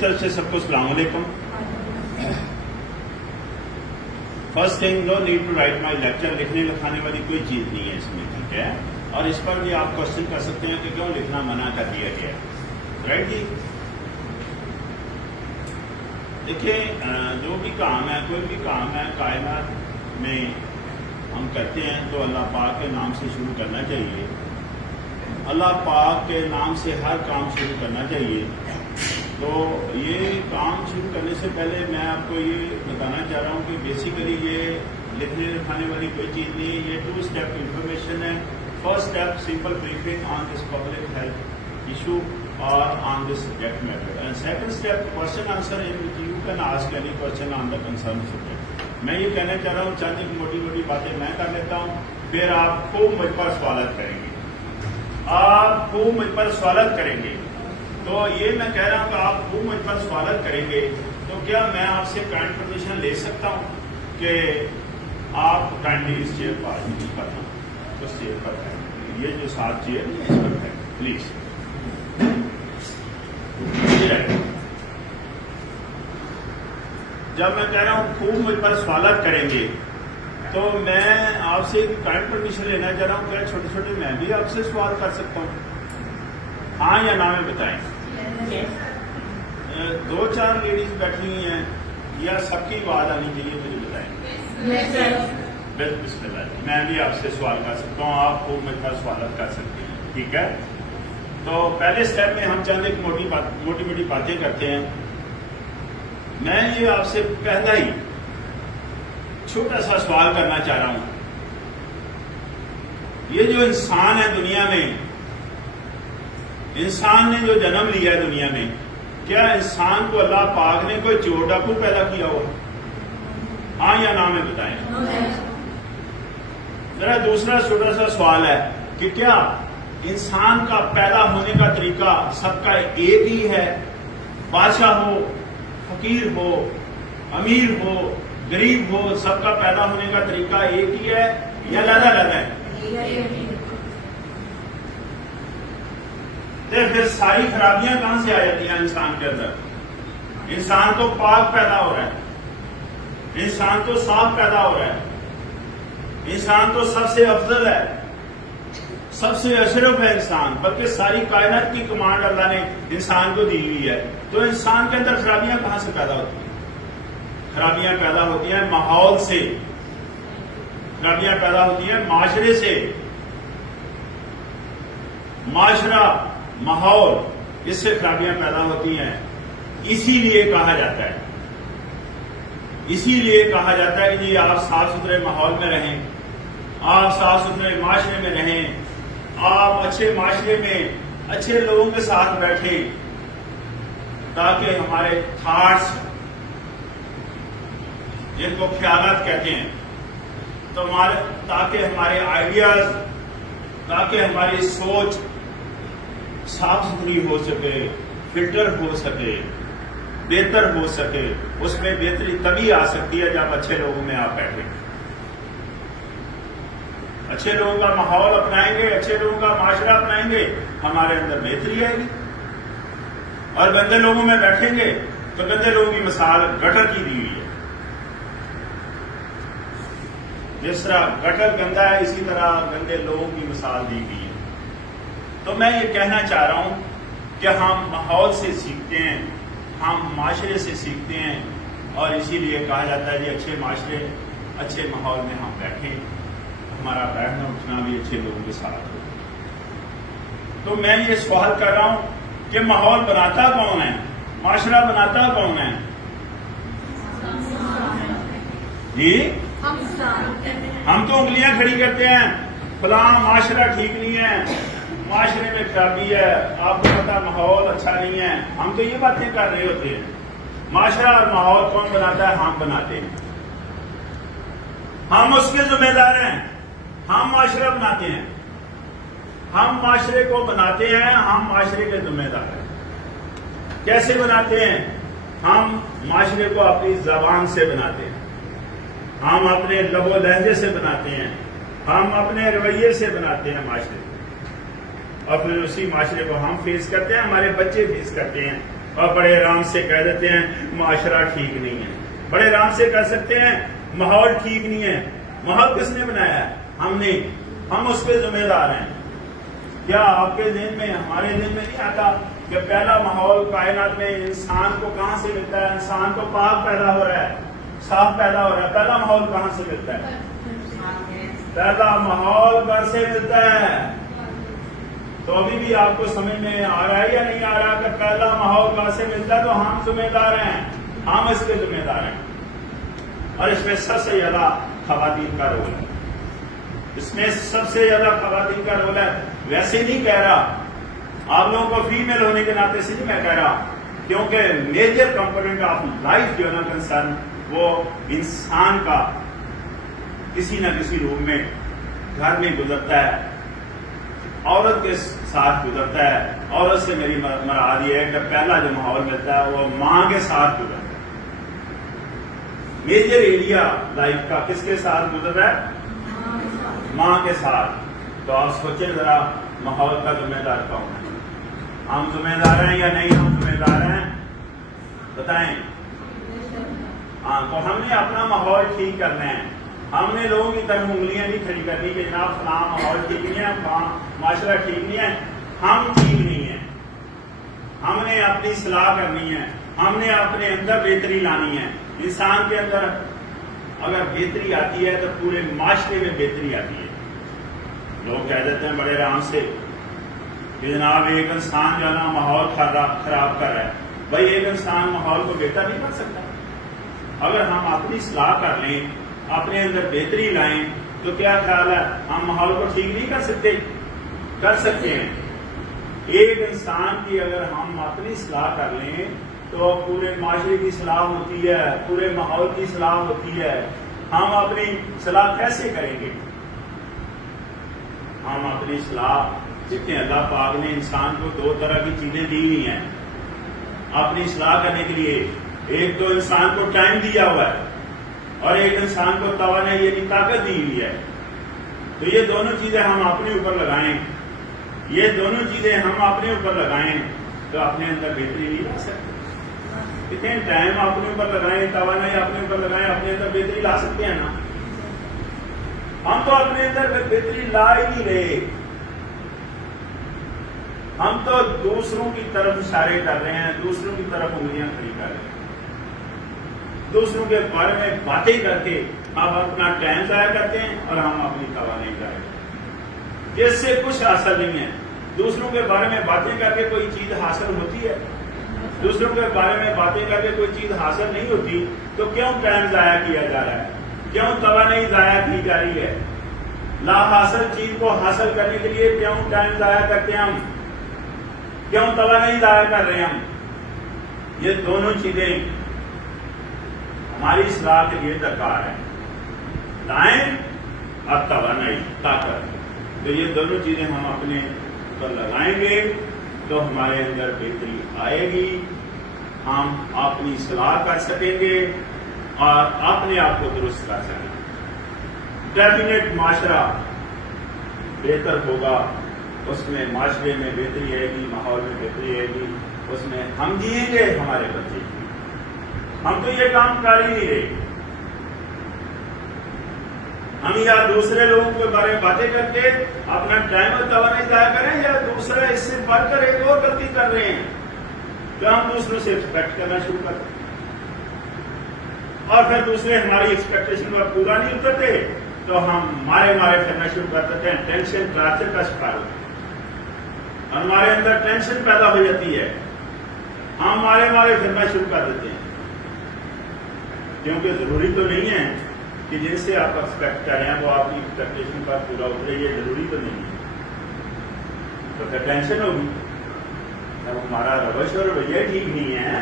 طرف سے سب کو السلام علیکم. First thing no need to write my lecture. لکھنے لکھانے والی کوئی چیز نہیں ہے اس میں, ٹھیک ہے. اور اس پر بھی آپ کوشچن کر سکتے ہیں کہ کیوں لکھنا منع کر دیا گیا, رائٹ جی. دیکھیے جو بھی کام ہے, کوئی بھی کام ہے کائنات میں ہم کرتے ہیں تو اللہ پاک کے نام سے شروع کرنا چاہیے. اللہ پاک کے نام سے ہر کام شروع کرنا چاہیے. تو یہ کام شروع کرنے سے پہلے میں آپ کو یہ بتانا چاہ رہا ہوں کہ بیسیکلی یہ لکھنے لکھانے والی کوئی چیز نہیں ہے. یہ 2 اسٹیپ انفارمیشن ہے. First step simple briefing on this public health issue اور on this subject matter. And second step question answer in which you can ask any question on the concern subject. میں یہ کہنا چاہ رہا ہوں چند ایک موٹی موٹی باتیں میں کر لیتا ہوں, پھر آپ خوب مجھ پر سوالات کریں گے. آپ خوب مجھ پر سوالات کریں گے. تو یہ میں کہہ رہا ہوں کہ آپ خوب مجھ پر سوالات کریں گے تو کیا میں آپ سے کائنڈ پرمیشن لے سکتا ہوں کہ آپ کائنڈلی اس چیئر پر نہیں کرنا, اس چیئر پر ہے, یہ جو 7 چیئر ہے اس پر ہے پلیز. جب میں کہہ رہا ہوں خوب مجھ پر سوالات کریں گے تو میں آپ سے کائنڈ پرمیشن لینا چاہ رہا ہوں کہ چھوٹے چھوٹے میں بھی آپ سے سوال کر سکتا ہوں, ہاں یا نہ میں بتائیں. 2-4 لیڈیز بیٹھی ہوئی ہیں, یا سب کی آواز آنی چاہیے, مجھے بتائیں. بسم اللہ جی, میں بھی آپ سے سوال کر سکتا ہوں, آپ کو مجھ پر سوالات کر سکتے ہیں, ٹھیک ہے. تو پہلے اسٹیپ میں ہم چند ایک موٹی موٹی باتیں کرتے ہیں. میں یہ آپ سے پہلا ہی چھوٹا سا سوال کرنا چاہ رہا ہوں. یہ جو انسان ہے دنیا میں, انسان نے جو جنم لیا ہے دنیا میں, کیا انسان کو اللہ پاک نے کوئی چور ڈاکو پیدا کیا ہوا, ہاں یا نہ میں بتائیں. میرا دوسرا چھوٹا سا سوال ہے کہ کیا انسان کا پیدا ہونے کا طریقہ سب کا ایک ہی ہے؟ بادشاہ ہو, فقیر ہو, امیر ہو, غریب ہو, سب کا پیدا ہونے کا طریقہ ایک ہی ہے یا علیحدہ علیحدہ ہے؟ پھر ساری خرابیاں کہاں سے آ جاتی ہیں انسان کے اندر؟ انسان تو پاک پیدا ہو رہا ہے, انسان تو صاف پیدا ہو رہا ہے, انسان تو سب سے افضل ہے, سب سے اشرف ہے انسان, بلکہ ساری کائنات کی کمانڈ اللہ نے انسان کو دی ہوئی ہے. تو انسان کے اندر خرابیاں کہاں سے پیدا ہوتی ہیں؟ خرابیاں پیدا ہوتی ہیں ماحول سے, خرابیاں پیدا ہوتی ہیں معاشرے سے. معاشرہ, ماحول, اس سے خرابیاں پیدا ہوتی ہیں. اسی لیے کہا جاتا ہے, اسی لیے کہا جاتا ہے کہ جی آپ صاف ستھرے ماحول میں رہیں, آپ صاف ستھرے معاشرے میں رہیں, آپ اچھے معاشرے میں اچھے لوگوں کے ساتھ بیٹھیں تاکہ ہمارے تھاٹس, جن کو خیالات کہتے ہیں, تو تاکہ ہمارے آئیڈیاز, تاکہ ہماری سوچ صاف ستھری ہو سکے, فلٹر ہو سکے, بہتر ہو سکے. اس میں بہتری تبھی آ سکتی ہے جب اچھے لوگوں میں آپ بیٹھیں, اچھے لوگوں کا ماحول اپنائیں گے, اچھے لوگوں کا معاشرہ اپنائیں گے, ہمارے اندر بہتری آئے گی. اور گندے لوگوں میں بیٹھیں گے تو گندے لوگوں کی مثال گٹر کی دی ہوئی ہے. جس طرح گٹر گندا ہے, اسی طرح گندے لوگوں کی مثال دی گئی ہے. تو میں یہ کہنا چاہ رہا ہوں کہ ہم ماحول سے سیکھتے ہیں, ہم معاشرے سے سیکھتے ہیں, اور اسی لیے کہا جاتا ہے کہ اچھے معاشرے, اچھے ماحول میں ہم بیٹھیں, ہمارا بیٹھنا اٹھنا بھی اچھے لوگوں کے ساتھ ہو. تو میں یہ سوال کر رہا ہوں کہ ماحول بناتا کون ہے, معاشرہ بناتا کون ہے؟ جی ہم تو انگلیاں کھڑی کرتے ہیں, فلاں معاشرہ ٹھیک نہیں ہے, معاشرے میں خرابی ہے, آپ کو پتا ماحول اچھا نہیں ہے. ہم تو یہ باتیں کر رہے ہوتے ہیں. معاشرہ اور ماحول کون بناتا ہے؟ ہم بناتے ہیں, ہم اس کے ذمہ دار ہیں. ہم معاشرہ بناتے ہیں, ہم معاشرے کو بناتے ہیں, ہم معاشرے کے ذمہ دار ہیں. کیسے بناتے ہیں؟ ہم معاشرے کو اپنی زبان سے بناتے ہیں, ہم اپنے لب و لہجے سے بناتے ہیں, ہم اپنے رویے سے بناتے ہیں معاشرے کو, اور پھر اسی معاشرے کو ہم فیس کرتے ہیں, ہمارے بچے فیس کرتے ہیں, اور بڑے آرام سے کہہ دیتے ہیں معاشرہ ٹھیک نہیں ہے. بڑے آرام سے کہہ سکتے ہیں ماحول ٹھیک نہیں ہے. ماحول کس نے بنایا ہے؟ ہم نے. ہم اس کے ذمہ دار ہیں. کیا آپ کے ذہن میں, ہمارے ذہن میں نہیں آتا کہ پہلا ماحول کائنات میں انسان کو کہاں سے ملتا ہے؟ انسان کو پاک پیدا ہو رہا ہے, صاف پیدا ہو رہا ہے. پہلا ماحول کہاں سے ملتا ہے؟ پہلا ماحول گھر سے ملتا ہے. تو ابھی بھی آپ کو سمجھ میں آ رہا ہے یا نہیں آ رہا کہ پہلا ماحول گھر سے ملتا ہے؟ تو ہم ذمہ دار ہیں, ہم اس کے ذمہ دار ہیں. اور اس میں سب سے زیادہ خواتین کا رول ہے. اس میں سب سے زیادہ خواتین کا رول ہے. ویسے نہیں کہہ رہا, آپ لوگوں کو فیمیل ہونے کے ناطے سے نہیں میں کہہ رہا, کیونکہ میجر کمپوننٹ آف لائف جو ہے نا کنسرن, وہ انسان کا کسی نہ کسی روپ میں گھر میں گزرتا ہے, عورت کے ساتھ گزرتا ہے. عورت سے میری مراد یہ ہے کہ پہلا جو ماحول ملتا ہے وہ ماں کے ساتھ گزرتا ہے. میجر ایریا لائف کا کس کے ساتھ گزر رہا ہے؟ ماں کے ساتھ. تو آپ سوچیں ذرا ماحول کا ذمہ دار کون ہے؟ ہم ذمہ دار ہیں یا نہیں ہم ذمہ دار ہیں؟ بتائیں. ہاں, تو ہم نے اپنا ماحول ٹھیک کرنا ہے. ہم نے لوگوں کی طرف انگلیاں نہیں کھڑی کرنی کہ جناب فلاں ماحول ٹھیک نہیں ہے, معاشرہ ٹھیک نہیں ہے. ہم ٹھیک نہیں ہیں. ہم نے اپنی اصلاح کرنی ہے. ہم نے اپنے اندر بہتری لانی ہے. انسان کے اندر اگر بہتری آتی ہے تو پورے معاشرے میں بہتری آتی ہے. لوگ کہہ دیتے ہیں بڑے آرام سے کہ جناب ایک انسان جو ہے نا ماحول خراب کر رہا ہے. بھائی ایک انسان ماحول کو بہتر نہیں کر سکتا. اگر ہم اپنی اصلاح کر لیں, اپنے اندر بہتری لائیں, تو کیا خیال ہے ہم ماحول کو ٹھیک نہیں کر سکتے؟ کر سکتے ہیں. ایک انسان کی اگر ہم اپنی اصلاح کر لیں تو پورے معاشرے کی اصلاح ہوتی ہے, پورے ماحول کی اصلاح ہوتی ہے. ہم اپنی اصلاح کیسے کریں گے؟ ہم اپنی اصلاح دیکھیں, اللہ پاک نے انسان کو دو طرح کی چیزیں دی ہوئی ہیں اپنی اصلاح کرنے کے لیے. ایک تو انسان کو ٹائم دیا ہوا ہے اور ایک انسان کو توانائی یعنی طاقت دی ہوئی ہے. تو یہ دونوں چیزیں ہم اپنے اوپر لگائیں, یہ دونوں چیزیں ہم اپنے اوپر لگائیں تو اپنے اندر بہتری نہیں لا سکتے. اتنے ٹائم اپنے اوپر لگائیں, توانائی اپنے اوپر لگائیں, اپنے اندر بہتری لا سکتے ہیں نا؟ ہم تو اپنے اندر بہتری لا ہی نہیں رہے. ہم تو دوسروں کی طرف اشارے کر رہے ہیں, دوسروں کی طرف انگلیاں کھڑی کر رہے ہیں, دوسروں کے بارے میں باتیں کر کے آپ اپنا ٹائم ضائع کرتے ہیں اور ہم اپنی توانائی ضائع کرتے ہیں. اس سے کچھ حاصل نہیں ہے. دوسروں کے بارے میں باتیں کر کے کوئی چیز حاصل ہوتی ہے؟ دوسروں کے بارے میں باتیں کر کے کوئی چیز حاصل نہیں ہوتی. تو کیوں ٹائم ضائع کیا جا رہا ہے؟ کیوں توانائی ضائع کی جا رہی ہے؟ لا حاصل چیز کو حاصل کرنے کے لیے کیوں ٹائم ضائع کرتے ہیں ہم؟ کیوں توانائی ضائع کر رہے ہیں ہم؟ یہ دونوں چیزیں ہماری اصلاح کے لیے درکار ہے. ٹائم اور توانائی, طاقت. تو یہ دونوں چیزیں ہم اپنے پر لگائیں گے تو ہمارے اندر بہتری آئے گی. ہم اپنی اصلاح کر سکیں گے اور اپنے آپ کو درست کر سکیں گے. ڈیفینیٹ معاشرہ بہتر ہوگا, اس میں معاشرے میں بہتری آئے گی, ماحول میں بہتری آئے گی. اس میں ہم جئیں گے, ہمارے بچے. ہم تو یہ کام کر ہی نہیں رہے. ہم یا دوسرے لوگوں کے بارے میں باتیں کر کے اپنا ٹائم اور توانائی ضائع کریں, یا دوسرے اس سے بڑھ کر ایک اور غلطی کر رہے ہیں کہ ہم دوسروں سے ایکسپیکٹ کرنا شروع کرتے ہیں اور پھر دوسرے ہماری ایکسپیکٹیشن پر پورا نہیں اترتے تو ہم مارے پھرنا شروع کر دیتے ہیں. ٹینشن ٹارچر کا شکار ہوتے ہیں, ہمارے اندر ٹینشن پیدا ہو جاتی ہے, ہم مارے پھرنا شروع کر دیتے ہیں. کیونکہ ضروری تو نہیں ہے کہ جن سے آپ ایکسپیکٹ کر رہے ہیں وہ آپ کی ایکسپیکٹیشن پر پورا اترے, یہ ضروری تو نہیں ہے. تو پھر ٹینشن ہوگی. جب ہمارا روش اور رویہ ٹھیک نہیں ہے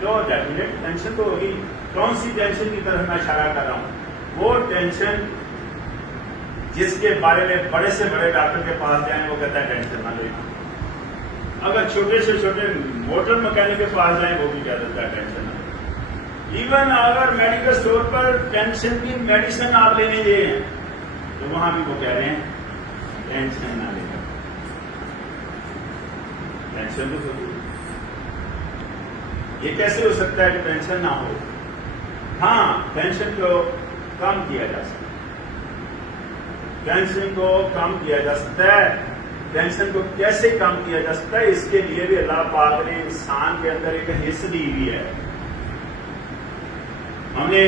تو ڈیفینیٹ ٹینشن تو ہوگی. کون سی ٹینشن کی طرف میں اشارہ کر رہا ہوں؟ وہ ٹینشن جس کے بارے میں بڑے سے بڑے ڈاکٹر کے پاس جائیں وہ کہتا ہے ٹینشن نہ لینا. اگر چھوٹے سے چھوٹے موٹر مکینک کے پاس جائیں وہ بھی کہہ دیتا ہے ٹینشن نہ لینا. ایون اگر میڈیکل اسٹور پر ٹینشن کی میڈیسن آپ لینے جائیں تو وہاں بھی وہ کہہ رہے ہیں ٹینشن نہ لینا. ٹینشن تو ضروری. یہ کیسے ہو سکتا ہے کہ پینشن نہ ہو؟ ہاں، پینشن کو کم کیا جا سکتا ہے، پینشن کو کم کیا جا سکتا ہے۔ پینشن کو کیسے کم کیا جا سکتا ہے؟ اس کے لیے بھی اللہ پاک نے انسان کے اندر ایک حص دی ہوئی ہے۔ ہم نے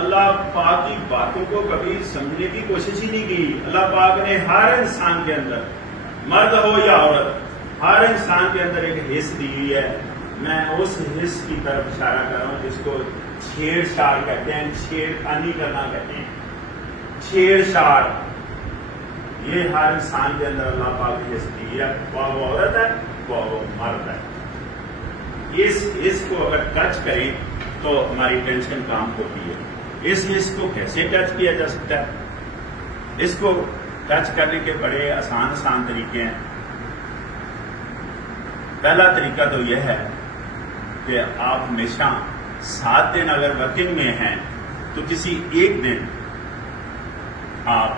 اللہ پاک کی باتوں کو کبھی سمجھنے کی کوشش ہی نہیں کی۔ اللہ پاک نے ہر انسان کے اندر، مرد ہو یا عورت، ہر انسان کے اندر ایک حص دی ہوئی ہے۔ میں اس حص کی طرف اشارہ کر رہا ہوں جس کو چھیڑ چھاڑ کہتے ہیں، چھیڑ خانی کرنا کہتے ہیں، چھیڑ چھاڑ۔ یہ ہر انسان کے اندر اللہ پاک کی حص دی ہے، وہ عورت ہے وہ مرد ہے۔ اس کو اگر ٹچ کریں تو ہماری پینشن کام ہوتی ہے۔ اس کو کیسے ٹچ کیا جا سکتا ہے؟ اس کو ٹچ کرنے کے بڑے آسان طریقے ہیں۔ پہلا طریقہ تو یہ ہے کہ آپ ہمیشہ 7 دن اگر ورکنگ میں ہیں تو کسی ایک دن آپ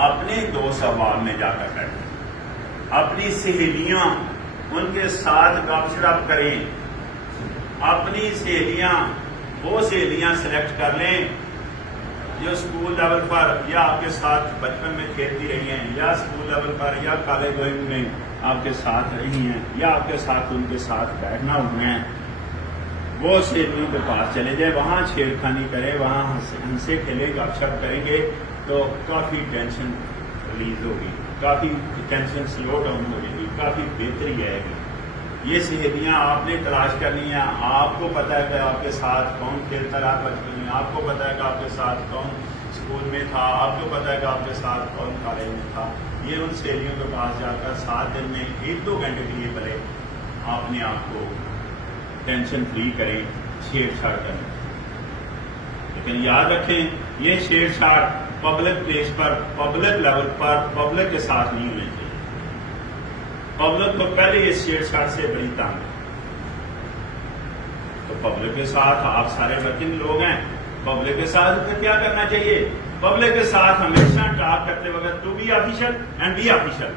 اپنے دوست احباب میں جا کر بیٹھیں، اپنی سہیلیاں ان کے ساتھ گپ شپ کریں، اپنی سہیلیاں وہ سہیلیاں سلیکٹ کر لیں جو اسکول لیول پر یا آپ کے ساتھ بچپن میں کھیلتی رہی ہیں، یا اسکول لیول پر یا کالج گوئنگ میں آپ کے ساتھ رہی ہیں، یا آپ کے ساتھ ان کے ساتھ بیٹھنا ہونا ہے۔ وہ سہیلیوں کے پاس چلے جائے، وہاں چھیڑ خانی کرے، وہاں ہنسے کھیلے گپ شپ کریں گے تو کافی ٹینشن ریلیز ہوگی، کافی ٹینشن سلو ڈاؤن ہو جائے گی، کافی بہتری آئے گی۔ یہ سہیلیاں آپ نے تلاش کرنی ہیں۔ آپ کو پتہ ہے کہ آپ کے ساتھ کون کھیلتا رہا بچپن میں، آپ کو پتہ ہے کہ آپ کے ساتھ کون اسکول میں تھا، آپ کو پتہ ہے کہ آپ کے ساتھ کون کالج میں تھا۔ یہ ان سہیلیوں کے پاس جا کر 7 دن میں 1-2 گھنٹے کے لیے بھلے آپ نے آپ کو ٹینشن فری کریں، چھیڑ چھاڑ کریں، لیکن یاد رکھیں یہ چھیڑ چھاڑ پبلک پلیس پر، پبلک لیول پر، پبلک کے ساتھ نہیں ہونے چاہیے۔ پبلک کو پہلے اس چھیڑ چھاڑ سے بڑی تنگ ہے، تو پبلک کے ساتھ آپ سارے ورکنگ لوگ ہیں، پبلک کے ساتھ پھر کیا کرنا چاہیے؟ پبلک کے ساتھ ہمیشہ ٹاک کرتے وقت to be official and be official,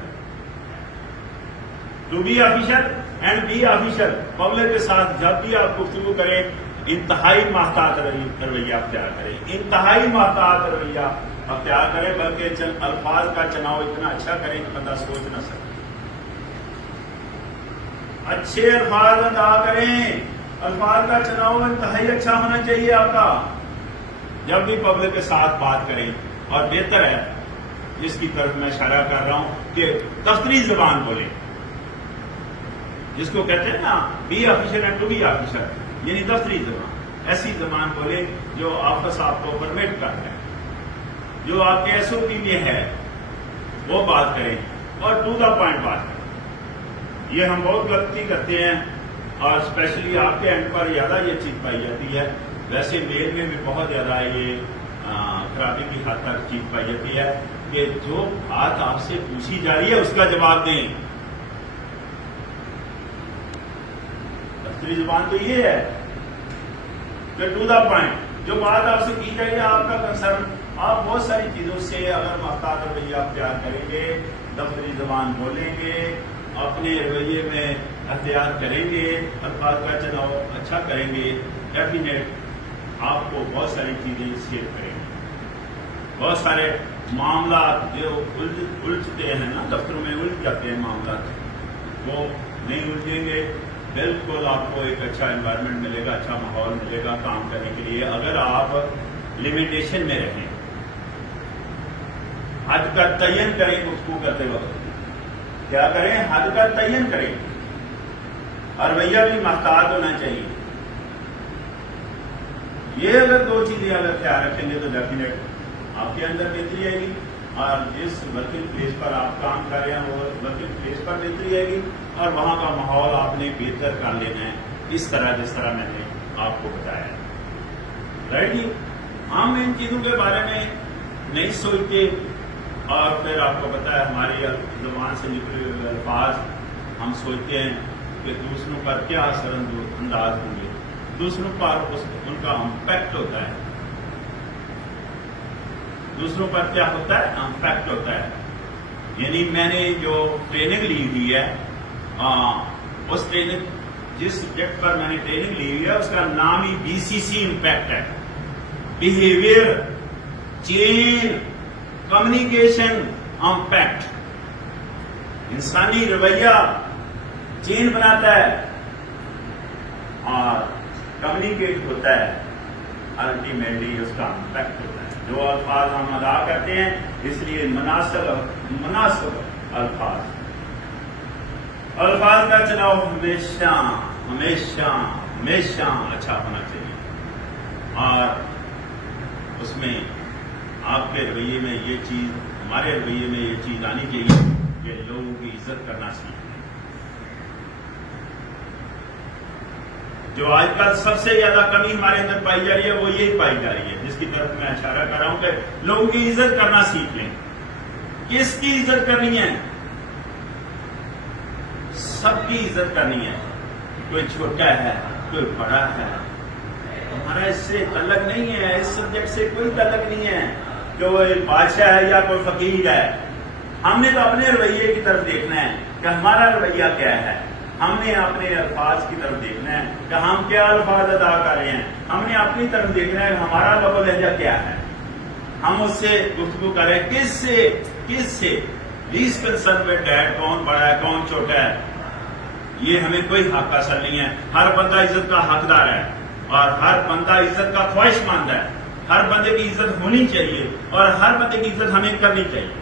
to be official and be official. Public کے ساتھ جب بھی آپ گفتگو کریں انتہائی محتاط رویہ اختیار کریں، انتہائی محتاط رویہ اختیار کریں، بلکہ الفاظ کا چناؤ اتنا اچھا کریں کہ بندہ سوچ نہ سکے۔ اچھے الفاظ ادا کریں، الفاظ کا چناؤ انتہائی اچھا ہونا چاہیے آپ کا جب بھی پبلک کے ساتھ بات کریں۔ اور بہتر ہے، جس کی طرف میں اشارہ کر رہا ہوں، کہ دفتری زبان بولیں، جس کو کہتے ہیں نا be official and to be official, یعنی دفتری زبان۔ ایسی زبان بولیں جو آفس آپ کو پرمٹ کرتا ہے، جو آپ کے ایس او پی میں ہے وہ بات کریں، اور ٹو دا پوائنٹ بات کریں۔ یہ ہم بہت غلطی کرتے ہیں، اور اسپیشلی آپ کے اینڈ پر زیادہ یہ چیز پائی جاتی ہے۔ ویسے میل میں بھی بہت زیادہ یہ خرابی کی حد تک چیز پائی جاتی ہے کہ جو بات آپ سے پوچھی جا رہی ہے اس کا جواب دیں۔ دفتری زبان تو یہ ہے کہ ٹو دا پوائنٹ، جو بات آپ سے کی جائے، آپ کا کنسرن، آپ بہت ساری چیزوں سے اگر محتاط رویہ اختیار کریں گے، دفتری زبان بولیں گے، اپنے رویے میں اختیار کریں گے، الفاظ کا چناؤ اچھا کریں گے، ڈیفینیٹ آپ کو بہت ساری چیزیں سیو کریں گے۔ بہت سارے معاملات جو الجھتے ہیں نا، دفتروں میں الجھ جاتے ہیں معاملات، وہ نہیں الجھیں گے۔ بالکل آپ کو ایک اچھا انوائرمنٹ ملے گا، اچھا ماحول ملے گا کام کرنے کے لیے، اگر آپ لمیٹیشن میں رہیں، حد کا تعین کریں گفتگو کرتے وقت۔ کیا کریں؟ حد کا تعین کریں، اور رویہ بھی محتاط ہونا چاہیے۔ یہ اگر 2 چیزیں اگر خیال رکھیں گے تو ڈیفینیٹ آپ کے اندر بہتری آئے گی، اور جس ورکنگ پلیس پر آپ کام کر رہے ہیں وہ ورکنگ پلیس پر بہتری آئے گی، اور وہاں کا ماحول آپ نے بہتر کر لینا ہے، اس طرح جس طرح میں نے آپ کو بتایا ہے۔ رائٹ جی، ہم ان چیزوں کے بارے میں نہیں سوچتے، اور پھر آپ کو پتا ہے ہماری زبان سے نکلے ہوئے الفاظ ہم سوچتے ہیں کہ دوسروں پر کیا اثر انداز ہوں گے، دوسروں پر ان کا امپیکٹ ہوتا ہے، دوسروں پر کیا ہوتا ہے؟ امپیکٹ ہوتا ہے۔ یعنی میں نے جو ٹریننگ لی ہوئی ہے، اس ٹریننگ جس سبجیکٹ پر میں نے ٹریننگ لی ہوئی ہے اس کا نام ہی BCC امپیکٹ ہے. بہیویئر چین کمیونیکیشن امپیکٹ. انسانی رویہ چین بناتا ہے اور کمیونیکیٹ ہوتا ہے, الٹیمیٹلی اس کا امپیکٹ ہوتا ہے. جو الفاظ ہم ادا کرتے ہیں اس لیے مناسب الفاظ کا چناؤ ہمیشہ ہمیشہ ہمیشہ اچھا ہونا چاہیے, اور اس میں آپ کے رویے میں یہ چیز, ہمارے رویے میں یہ چیز آنی چاہیے کہ لوگوں کی عزت کرنا سیکھیں. جو آج کل سب سے زیادہ کمی ہمارے اندر پائی جا رہی ہے وہ یہی پائی جا رہی ہے, جس کی طرف میں اشارہ کر رہا ہوں کہ لوگوں کی عزت کرنا سیکھ لیں. کس کی عزت کرنی ہے؟ سب کی عزت کرنی ہے. کوئی چھوٹا ہے کوئی بڑا ہے, ہمارا اس سے تعلق نہیں ہے, اس سبجیکٹ سے کوئی تعلق نہیں ہے کہ وہ بادشاہ ہے یا کوئی فقیر ہے. ہم نے تو اپنے رویے کی طرف دیکھنا ہے کہ ہمارا رویہ کیا ہے. ہم نے اپنے الفاظ کی طرف دیکھنا ہے کہ ہم کیا الفاظ ادا کر رہے ہیں. ہم نے اپنی طرف دیکھنا ہے کہ ہمارا لب و لہجہ کیا ہے. ہم اس سے گفتگو کریں کس سے لیسٹ کنسرن میں ڈیڈ کون بڑا ہے کون چھوٹا ہے, یہ ہمیں کوئی حق حاصل نہیں ہے. ہر بندہ عزت کا حقدار ہے اور ہر بندہ عزت کا خواہش مند ہے. ہر بندے کی عزت ہونی چاہیے اور ہر بندے کی عزت ہمیں کرنی چاہیے.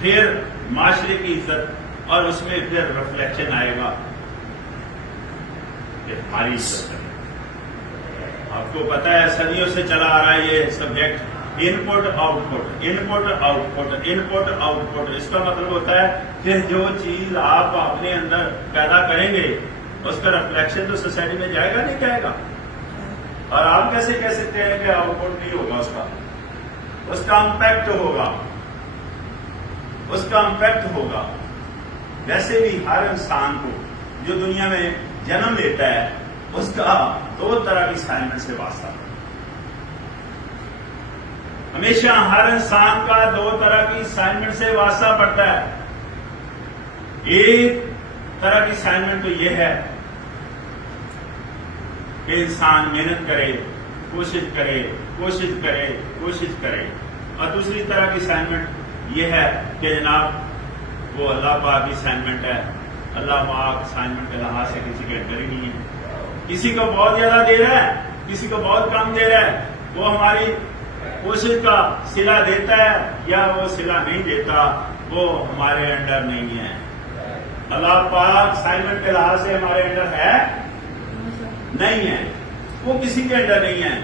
پھر معاشرے کی عزت اور اس میں پھر ریفلیکشن آئے گا کہ ہماری عزت کریں. آپ کو پتا ہے صدیوں سے چلا آ رہا ہے یہ سبجیکٹ, ان پٹ آؤٹ پٹ ان پٹ آؤٹ پٹ ان پٹ آؤٹ پٹ. اس کا مطلب ہوتا ہے کہ جو چیز آپ اپنے اندر پیدا کریں گے اس کا ریفلیکشن تو سوسائٹی میں جائے گا نہیں جائے گا. اور آپ کیسے کہہ سکتے ہیں کہ آؤٹ پٹ نہیں ہوگا, اس کا امپیکٹ ہوگا, اس کا امپیکٹ ہوگا. ویسے بھی ہر انسان کو جو دنیا میں جنم لیتا ہے اس کا دو طرح کی اسائنمنٹ سے واسطہ. ہمیشہ ہر انسان کا دو طرح کی اسائنمنٹ سے واسطہ پڑتا ہے. ایک طرح کی اسائنمنٹ تو یہ ہے کہ انسان محنت کرے, کوشش کرے کوشش کرے کوشش کرے, اور دوسری طرح کی اسائنمنٹ یہ ہے کہ جناب وہ اللہ پاک کی اسائنمنٹ ہے. اللہ پاک اسائنمنٹ کے لحاظ سے کسی کے اندر ہی نہیں ہے. کسی کو بہت زیادہ دے رہا ہے کسی کو بہت کم دے رہا ہے, وہ ہماری کوشش کا صلہ دیتا ہے یا وہ صلہ نہیں دیتا, وہ ہمارے انڈر نہیں ہے. اللہ پاک اسائنمنٹ کے لحاظ سے ہمارے انڈر ہے نہیں ہے, وہ کسی کے انڈر نہیں ہے.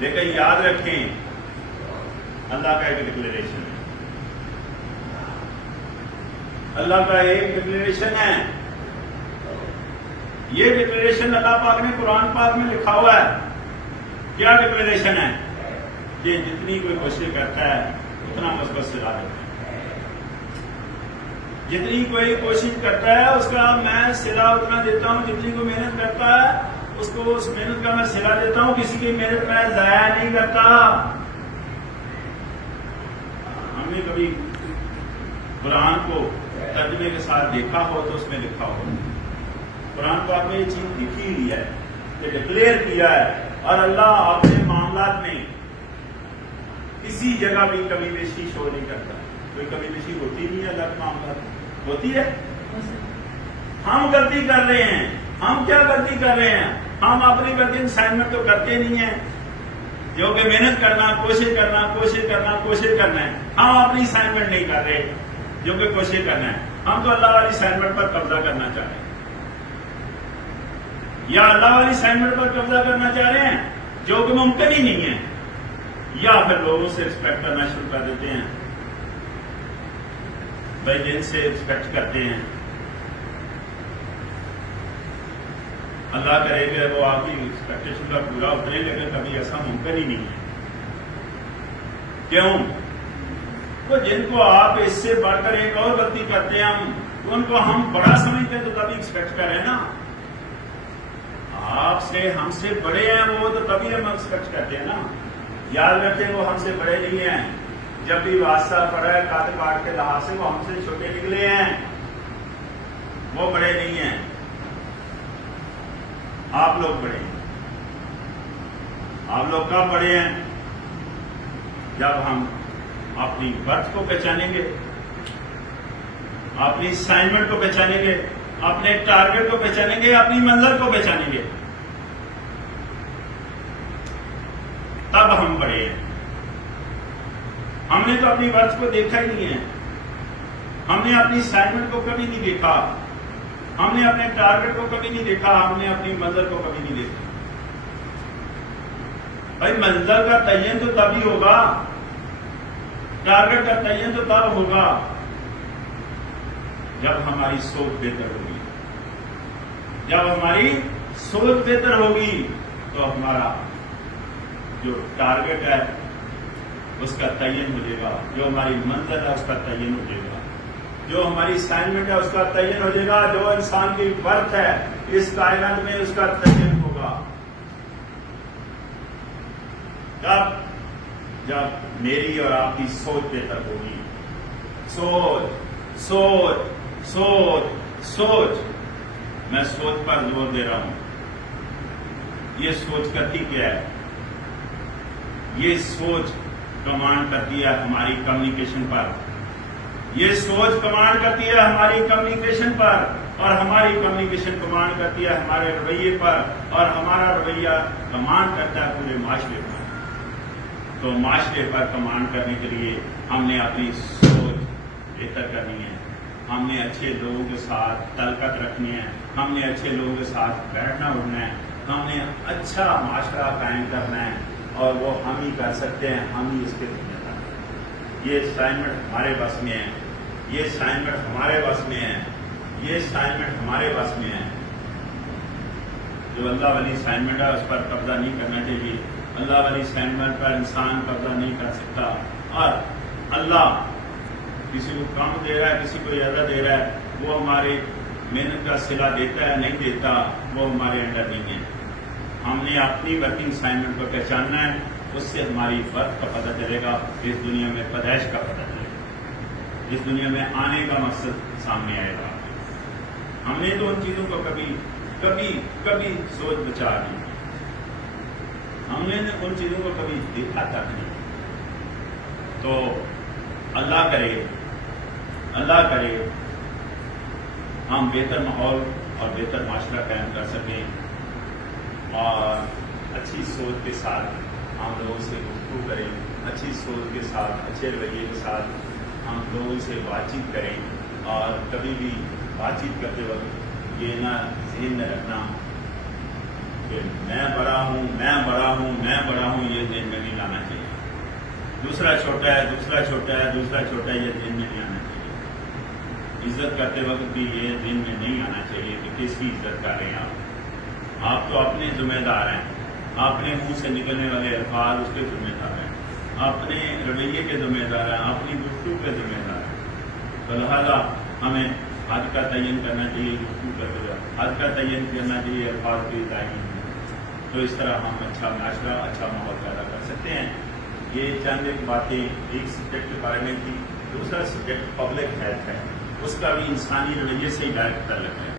لیکن یاد رکھیں اللہ کا ایک ڈکلیریشن ہے, اللہ کا ایک ڈکلیریشن ہے. یہ ڈکلیریشن اللہ پاک نے قرآن پاک میں لکھا ہوا ہے. کیا ڈکلیریشن ہے؟ کہ جتنی کوئی کوشش کرتا ہے اتنا مثبت صلہ دیتا ہے. جتنی کوئی کوشش کرتا ہے اس کا میں صلہ اتنا دیتا ہوں. جتنی کوئی محنت کرتا ہے اس کو اس محنت کا میں صلہ دیتا ہوں. کسی کی محنت میں ضائع نہیں کرتا. ہم نے کبھی قرآن کو ترجمے کے ساتھ دیکھا ہو تو اس میں لکھا ہو, قرآن کو آپ نے یہ چیز لکھی ہوئی ہے کہ ڈکلیئر کیا ہے, اور اللہ اپنے معاملات میں کسی جگہ بھی کمی بیشی شو نہیں کرتا. کوئی کمی بیشی ہوتی نہیں ہے اللہ کے معاملات میں, ہوتی ہے. ہم غلطی کر رہے ہیں. ہم کیا غلطی کر رہے ہیں؟ ہم اپنی غلطی اسائنمنٹ تو کرتے نہیں ہیں, جو کہ محنت کرنا کوشش کرنا کوشش کرنا کوشش کرنا ہے. ہم اپنی اسائنمنٹ نہیں کر رہے جو کہ کوشش کرنا ہے. ہم تو اللہ والی اسائنمنٹ پر قبضہ کرنا چاہ رہے ہیں, یا اللہ والی اسائنمنٹ پر قبضہ کرنا چاہ رہے ہیں جو کہ ممکن ہی نہیں ہے, یا پھر لوگوں سے ایکسپیکٹ کرنا شروع کر دیتے ہیں. بھائی جن سے ایکسپیکٹ کرتے ہیں اللہ کرے کہ وہ آپ کی ایکسپیکٹیشن کا پورا اترے, لیکن کبھی ایسا ممکن ہی نہیں ہے. کیوں؟ تو جن کو آپ اس سے بڑھ کر ایک اور غلطی کرتے ہیں تو ان کو ہم بڑا سمجھتے ہیں تو تبھی ایکسپیکٹ کریں نا. آپ سے ہم سے بڑے ہیں وہ تو تبھی ہم ایکسپیکٹ کرتے ہیں نا. یاد رکھیں وہ ہم سے بڑے نہیں ہیں, جب بھی واسطہ پڑا ہے قد کاٹ کے لحاظ سے وہ ہم سے چھوٹے نکلے ہیں، وہ بڑے نہیں ہیں، آپ لوگ بڑے ہیں۔ آپ لوگ کب بڑے ہیں؟ جب ہم اپنی برتھ کو پہچانیں گے، اپنی اسائنمنٹ کو پہچانیں گے، اپنے ٹارگیٹ کو پہچانیں گے، اپنی منزل کو پہچانیں گے، تب ہم بڑے ہیں۔ ہم نے تو اپنی برتھ کو دیکھا ہی نہیں ہے، ہم نے اپنی اسائنمنٹ کو کبھی نہیں دیکھا، ہم نے اپنے ٹارگیٹ کو کبھی نہیں دیکھا، ہم نے اپنی منزل کو کبھی نہیں دیکھا۔ بھائی منزل کا تعین تو تب ہی ہوگا، ٹارگیٹ کا تعین تو تب ہوگا جب ہماری سوچ بہتر ہوگی۔ جب ہماری سوچ بہتر ہوگی تو ہمارا جو ٹارگیٹ ہے اس کا تعین ہو جائے گا، جو ہماری منزل ہے اس کا تعین ہو جائے گا، جو ہماری اسائنمنٹ ہے اس کا تعین ہو جائے گا، جو انسان کی برتھ ہے اس کائنات میں اس کا تعین ہوگا۔ کب؟ جب میری اور آپ کی سوچ بہتر ہوگی۔ سوچ سوچ سوچ سوچ، میں سوچ پر زور دے رہا ہوں۔ یہ سوچ کرتی کیا ہے؟ یہ سوچ کمانڈ کرتی ہے ہماری کمیونیکیشن پر، یہ سوچ کمانڈ کرتی ہے ہماری کمیونیکیشن پر، اور ہماری کمیونیکیشن کمانڈ کرتی ہے ہمارے رویے پر، اور ہمارا رویہ کمانڈ کرتا ہے پورے معاشرے پر۔ تو معاشرے پر کمانڈ کرنے کے لیے ہم نے اپنی سوچ بہتر کرنی ہے، ہم نے اچھے لوگوں کے ساتھ تعلقات رکھنی ہے، ہم نے اچھے لوگوں کے ساتھ بیٹھنا اٹھنا ہے، ہم نے اچھا معاشرہ قائم کرنا ہے، اور وہ ہم ہی کر سکتے ہیں، ہم ہی اس کے ذمہ دار ہیں۔ یہ اسائنمنٹ ہمارے بس میں ہے، یہ اسائنمنٹ ہمارے بس میں ہے، یہ اسائنمنٹ ہمارے بس میں ہے۔ جو اللہ والی اسائنمنٹ ہے اس پر قبضہ نہیں کرنا چاہیے، اللہ والی اسائنمنٹ پر انسان قبضہ نہیں کر سکتا، اور اللہ کسی کو کم دے رہا ہے، کسی کو زیادہ دے رہا ہے، وہ ہماری محنت کا صلہ دیتا ہے نہیں دیتا، وہ ہمارے انڈر نہیں ہے۔ ہم نے اپنی ورکنگ اسائنمنٹ کو پہچاننا ہے، اس سے ہماری برتھ کا پتہ چلے گا، اس دنیا میں پیدائش کا پتہ چلے گا، اس دنیا میں آنے کا مقصد سامنے آئے گا۔ ہم نے تو ان چیزوں کو کبھی کبھی کبھی سوچ بچا نہیں، ہم نے ان چیزوں کو کبھی دیکھا تک نہیں۔ تو اللہ کرے ہم بہتر ماحول اور بہتر معاشرہ قائم کر سکیں، اور اچھی سوچ کے ساتھ ہم لوگوں سے گفتگو کریں، اچھی سوچ کے ساتھ اچھے رویے کے ساتھ ہم لوگوں سے بات چیت کریں، اور کبھی بھی بات چیت کرتے وقت یہ نہ ذہن میں رکھنا کہ میں بڑا ہوں میں بڑا ہوں میں بڑا ہوں، یہ ذہن میں نہیں لانا چاہیے۔ دوسرا چھوٹا ہے دوسرا چھوٹا ہے دوسرا چھوٹا ہے، یہ ذہن میں نہیں آنا چاہیے۔ عزت کرتے وقت بھی یہ ذہن میں نہیں آنا چاہیے کہ کس کی عزت کر رہے ہیں آپ تو اپنے ذمہ دار ہیں، اپنے منہ سے نکلنے والے الفاظ اس کے ذمہ دار ہیں، اپنے رویے کے ذمہ دار ہیں، اپنی گفتگو کے ذمہ دار ہیں۔ تو لہٰذا ہمیں حد کا تعین کرنا چاہیے، گفتگو کرتے ہوئے حد کا تعین کرنا چاہیے، الفاظ کی تعین۔ تو اس طرح ہم اچھا معاشرہ اچھا ماحول پیدا کر سکتے ہیں۔ یہ چند ایک باتیں ایک سبجیکٹ کے بارے میں تھی۔ دوسرا سبجیکٹ پبلک ہیلتھ ہے، اس کا بھی انسانی رویے سے ہی ڈائریکٹ تعلق ہے۔